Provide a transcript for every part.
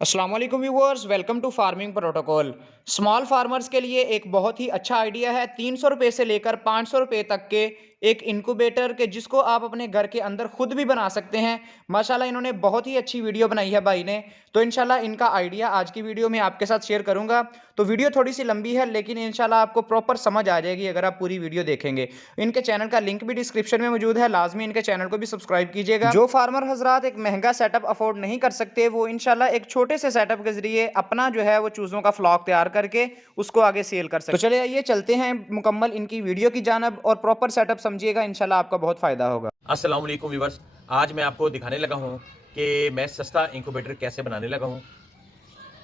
अस्सलाम वालेकुम viewers, welcome to farming protocol. Small farmers के लिए एक बहुत ही अच्छा आइडिया है। 300 रुपये से लेकर 500 रुपये तक के एक इनक्यूबेटर के जिसको आप अपने घर के अंदर खुद भी बना सकते हैं। माशाल्लाह इन्होंने बहुत ही अच्छी वीडियो बनाई है भाई ने। तो इंशाल्लाह इनका आइडिया आज की वीडियो में आपके साथ शेयर करूंगा। तो वीडियो थोड़ी सी लंबी है लेकिन इंशाल्लाह आपको प्रॉपर समझ आ जाएगी अगर आप पूरी वीडियो देखेंगे। इनके चैनल का लिंक भी डिस्क्रिप्शन में मौजूद है, लाजमी इनके चैनल को भी सब्सक्राइब कीजिएगा। जो फार्मर हजरात एक महंगा सेटअप अफोर्ड नहीं कर सकते वो इंशाल्लाह एक छोटे से सेटअप के जरिए अपना जो है वो चूज़ों का फ्लॉक तैयार करके उसको आगे सेल कर सकते हैं। तो चलिए आइए चलते हैं मुकम्मल इनकी वीडियो की जानब और प्रॉपर सेटअप समझिएगा, इंशाल्लाह आपका बहुत फ़ायदा होगा। अस्सलाम वालेकुम व्यूअर्स, आज मैं आपको दिखाने लगा हूँ कि मैं सस्ता इंक्यूबेटर कैसे बनाने लगा हूँ।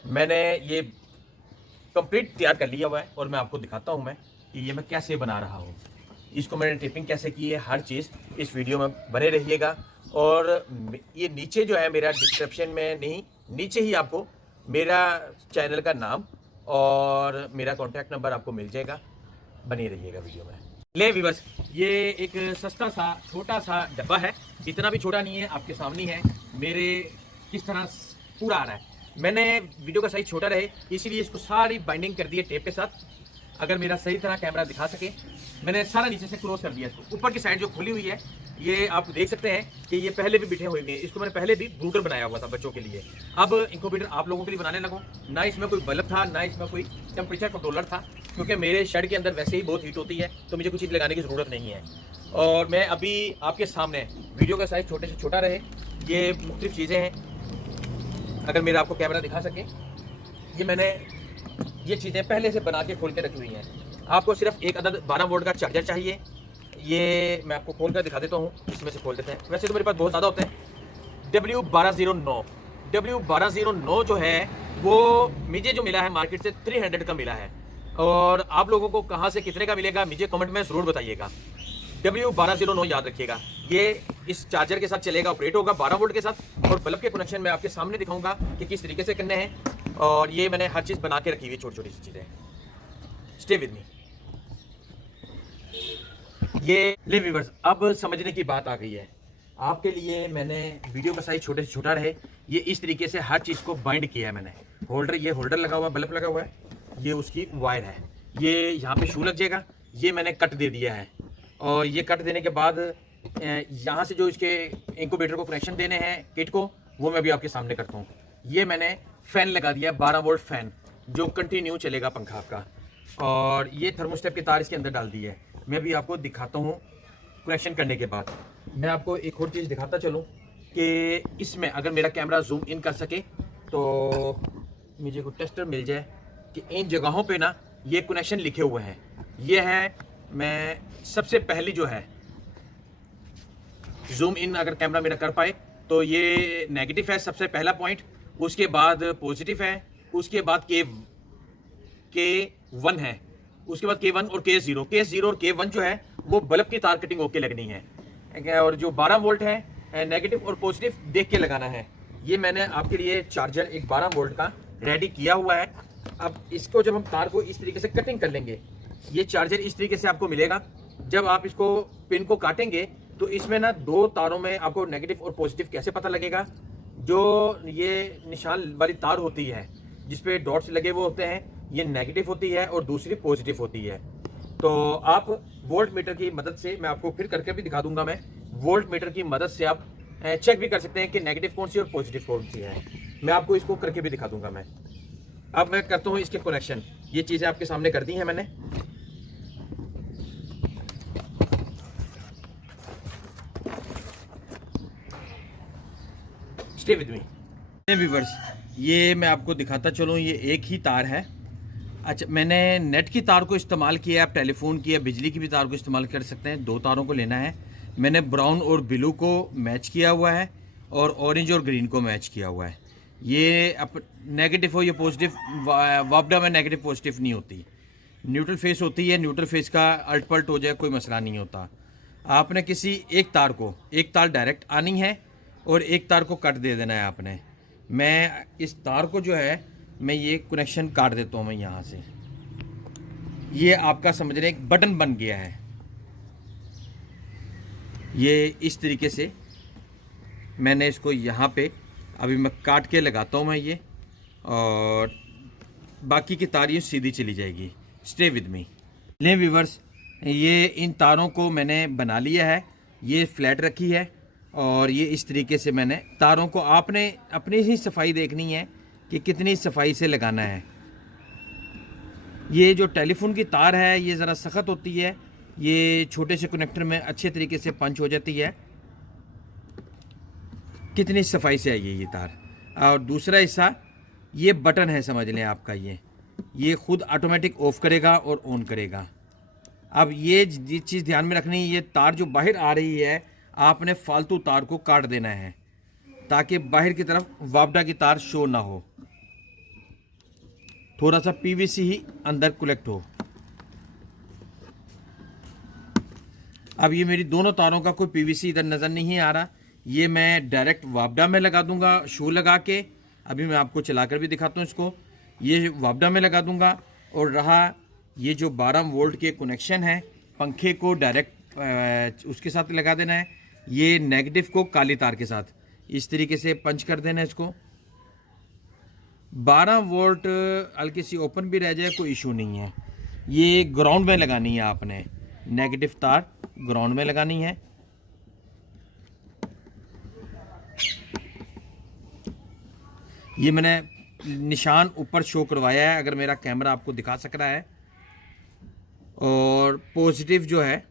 मैंने ये कंप्लीट तैयार कर लिया हुआ है और मैं आपको दिखाता हूँ मैं कि ये मैं कैसे बना रहा हूँ। इसको मैंने टिपिंग कैसे की है, हर चीज़ इस वीडियो में बने रहिएगा। और ये नीचे जो है मेरा डिस्क्रिप्शन में नहीं, नीचे ही आपको मेरा चैनल का नाम और मेरा कॉन्टैक्ट नंबर आपको मिल जाएगा। बने रहिएगा वीडियो में। ले व्यूअर्स, ये एक सस्ता सा छोटा सा डब्बा है, इतना भी छोटा नहीं है, आपके सामने है मेरे किस तरह पूरा आ रहा है। मैंने वीडियो का साइज छोटा रहे इसीलिए इसको सारी बाइंडिंग कर दी है टेप के साथ। अगर मेरा सही तरह कैमरा दिखा सके, मैंने सारा नीचे से क्रॉस कर दिया इसको। ऊपर की साइड जो खुली हुई है ये आप देख सकते हैं कि ये पहले भी बिठे हुए हैं। इसको मैंने पहले भी ब्रूडर बनाया हुआ था बच्चों के लिए। अब इंक्यूबेटर आप लोगों के लिए बनाने लगा। ना इसमें कोई बल्ब था, ना इसमें कोई टेम्परेचर कंट्रोलर था, क्योंकि मेरे शेड के अंदर वैसे ही बहुत हीट होती है तो मुझे कुछ चीज़ लगाने की ज़रूरत नहीं है। और मैं अभी आपके सामने, वीडियो का साइज़ छोटे से छोटा रहे, ये मुख्तलिफ चीज़ें हैं। अगर मेरा आपको कैमरा दिखा सके, ये मैंने ये चीज़ें पहले से बना के खोल के रखी हुई हैं। आपको सिर्फ एक अदद 12 वोल्ट का चार्जर चाहिए। ये मैं आपको खोल कर दिखा देता हूँ, इसमें से खोल देते हैं। वैसे तो मेरे पास बहुत ज़्यादा होते हैं। W1209 जो है वो मुझे जो मिला है मार्केट से 300 का मिला है। और आप लोगों को कहाँ से कितने का मिलेगा मुझे कमेंट में ज़रूर बताइएगा। W1209 याद रखिएगा। ये इस चार्जर के साथ चलेगा, ऑपरेट होगा 12 वोल्ट के साथ। और बल्ब के कनेक्शन मैं आपके सामने दिखाऊंगा कि किस तरीके से करने हैं। और ये मैंने हर चीज़ बना के रखी हुई है, छोटी छोटी सी चीज़ें। Stay with me. ये ले व्यूअर्स, अब समझने की बात आ गई है। आपके लिए मैंने वीडियो का साइज छोटे से छोटा रहे, ये इस तरीके से हर चीज़ को बाइंड किया है मैंने। होल्डर, ये होल्डर लगा हुआ है, बल्ब लगा हुआ है, ये उसकी वायर है, ये यहाँ पे शू लग जाएगा। ये मैंने कट दे दिया है। और ये कट देने के बाद यहाँ से जो इसके इंक्यूबेटर को कनेक्शन देने हैं किट को, वो मैं अभी आपके सामने करता हूँ। ये मैंने फ़ैन लगा दिया है, 12 वोल्ट फ़ैन जो कंटिन्यू चलेगा पंखा आपका। और ये थर्मोस्टेट की तार इसके अंदर डाल दी है। मैं भी आपको दिखाता हूँ कनेक्शन करने के बाद। मैं आपको एक और चीज़ दिखाता चलूँ कि इसमें अगर मेरा कैमरा जूम इन कर सके तो मुझे कोई टेस्टर मिल जाए कि इन जगहों पे ना ये कनेक्शन लिखे हुए हैं। ये है, मैं सबसे पहली जो है जूम इन अगर कैमरा मेरा कर पाए तो ये नेगेटिव है सबसे पहला पॉइंट, उसके बाद पॉजिटिव है, उसके बाद K1 है, उसके बाद K1 और K0 और K1 जो है वो बल्ब की तार कटिंग होके लगनी है। और जो 12 वोल्ट है नेगेटिव और पॉजिटिव देख के लगाना है। ये मैंने आपके लिए चार्जर एक 12 वोल्ट का रेडी किया हुआ है। अब इसको जब हम तार को इस तरीके से कटिंग कर लेंगे, ये चार्जर इस तरीके से आपको मिलेगा। जब आप इसको पिन को काटेंगे तो इसमें ना दो तारों में आपको नेगेटिव और पॉजिटिव कैसे पता लगेगा। जो ये निशान वाली तार होती है जिसपे डॉट्स लगे वो होते हैं, ये नेगेटिव होती है और दूसरी पॉजिटिव होती है। तो आप वोल्ट मीटर की मदद से, मैं आपको फिर करके भी दिखा दूंगा, मैं वोल्ट मीटर की मदद से आप चेक भी कर सकते हैं कि नेगेटिव कौन सी और पॉजिटिव कौन सी है। मैं आपको इसको करके भी दिखा दूंगा। मैं अब मैं करता हूँ इसके कनेक्शन। ये चीज़ें आपके सामने कर दी हैं मैंने। स्टे विद मी व्यूअर्स, ये मैं आपको दिखाता चलूँ, ये एक ही तार है। अच्छा, मैंने नेट की तार को इस्तेमाल किया, आप टेलीफोन की या बिजली की भी तार को इस्तेमाल कर सकते हैं। दो तारों को लेना है। मैंने ब्राउन और ब्लू को मैच किया हुआ है और ऑरेंज और ग्रीन को मैच किया हुआ है। ये अब नेगेटिव हो या पॉजिटिव, वापडा में नेगेटिव पॉजिटिव नहीं होती, न्यूट्रल फेस होती है। न्यूट्रल फेस का अल्ट पल्ट हो जाए कोई मसला नहीं होता। आपने किसी एक तार डायरेक्ट आनी है और एक तार को कट दे देना है आपने। मैं इस तार को जो है मैं ये कनेक्शन काट देता हूँ मैं यहाँ से। ये आपका समझने एक बटन बन गया है। ये इस तरीके से मैंने इसको यहाँ पे अभी मैं काट के लगाता हूँ मैं ये। और बाकी की तार यूँ सीधी चली जाएगी। Stay with me. ले व्यूवर्स, ये इन तारों को मैंने बना लिया है, ये फ्लैट रखी है और ये इस तरीके से मैंने तारों को, आपने अपनी ही सफाई देखनी है कि कितनी सफाई से लगाना है। ये जो टेलीफोन की तार है ये ज़रा सख्त होती है, ये छोटे से कनेक्टर में अच्छे तरीके से पंच हो जाती है। कितनी सफाई से आई है ये तार। और दूसरा हिस्सा ये बटन है, समझ लें आपका, ये खुद ऑटोमेटिक ऑफ करेगा और ऑन करेगा। अब ये चीज़ ध्यान में रखनी है, ये तार जो बाहर आ रही है आपने फालतू तार को काट देना है ताकि बाहर की तरफ वापडा की तार शो ना हो, थोड़ा सा पीवीसी ही अंदर कलेक्ट हो। अब ये मेरी दोनों तारों का कोई पीवीसी इधर नज़र नहीं आ रहा, ये मैं डायरेक्ट वापडा में लगा दूंगा शू लगा के। अभी मैं आपको चलाकर भी दिखाता हूँ इसको। ये वापडा में लगा दूंगा और रहा ये जो 12 वोल्ट के कनेक्शन है पंखे को डायरेक्ट उसके साथ लगा देना है। ये नेगेटिव को काली तार के साथ इस तरीके से पंच कर देना है इसको। 12 वोल्ट हल्की सी ओपन भी रह जाए कोई इशू नहीं है। ये ग्राउंड में लगानी है आपने, नेगेटिव तार ग्राउंड में लगानी है। ये मैंने निशान ऊपर शो करवाया है, अगर मेरा कैमरा आपको दिखा सक रहा है। और पॉजिटिव जो है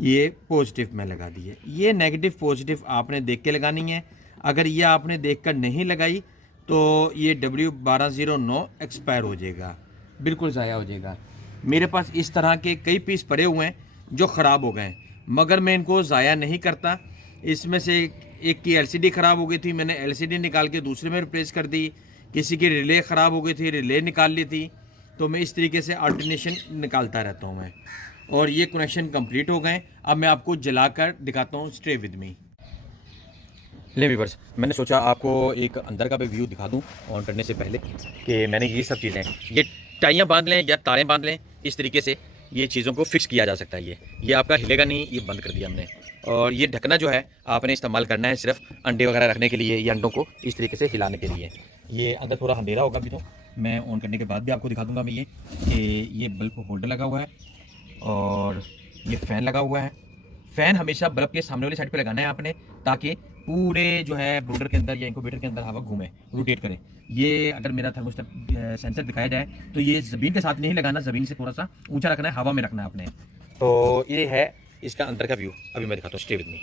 ये पॉजिटिव में लगा दी है। ये नेगेटिव पॉजिटिव आपने देख के लगानी है। अगर ये आपने देखकर नहीं लगाई तो ये W1209 एक्सपायर हो जाएगा, बिल्कुल ज़ाया हो जाएगा। मेरे पास इस तरह के कई पीस पड़े हुए हैं जो ख़राब हो गए, मगर मैं इनको ज़ाया नहीं करता। इसमें से एक की LCD ख़राब हो गई थी, मैंने LCD निकाल के दूसरे में रिप्लेस कर दी। किसी की रिले ख़राब हो गई थी, रिले निकाल ली थी। तो मैं इस तरीके से अल्टरनेशन निकालता रहता हूँ मैं। और ये कनेक्शन कंप्लीट हो गए। अब मैं आपको जलाकर दिखाता हूँ, स्टे विद मी। ले व्यूअर्स, मैंने सोचा आपको एक अंदर का भी व्यू दिखा दूं ऑन करने से पहले कि मैंने ये सब चीज़ें, ये टाइयाँ बांध लें या तारें बांध लें, इस तरीके से ये चीज़ों को फिक्स किया जा सकता है। ये आपका हिलेगा नहीं, ये बंद कर दिया हमने। और ये ढकना जो है आपने इस्तेमाल करना है सिर्फ अंडे वगैरह रखने के लिए या अंडों को इस तरीके से हिलाने के लिए। ये अंदर थोड़ा अंधेरा होगा अभी, तो मैं ऑन करने के बाद भी आपको दिखा दूँगा मैं ये बल्ब होल्डर लगा हुआ है और ये फ़ैन लगा हुआ है। फ़ैन हमेशा बल्ब के सामने वाली साइड पे लगाना है आपने, ताकि पूरे जो है ब्रोडर के अंदर या इंक्यूबेटर के अंदर हवा घूमे, रोटेट करे। ये अगर मेरा थर्मोस्टेट सेंसर दिखाया जाए तो ये ज़मीन के साथ नहीं लगाना, ज़मीन से थोड़ा सा ऊंचा रखना है, हवा में रखना है आपने। तो ये है इसका अंदर का व्यू, अभी मैं दिखाता हूँ, स्टे विद मी।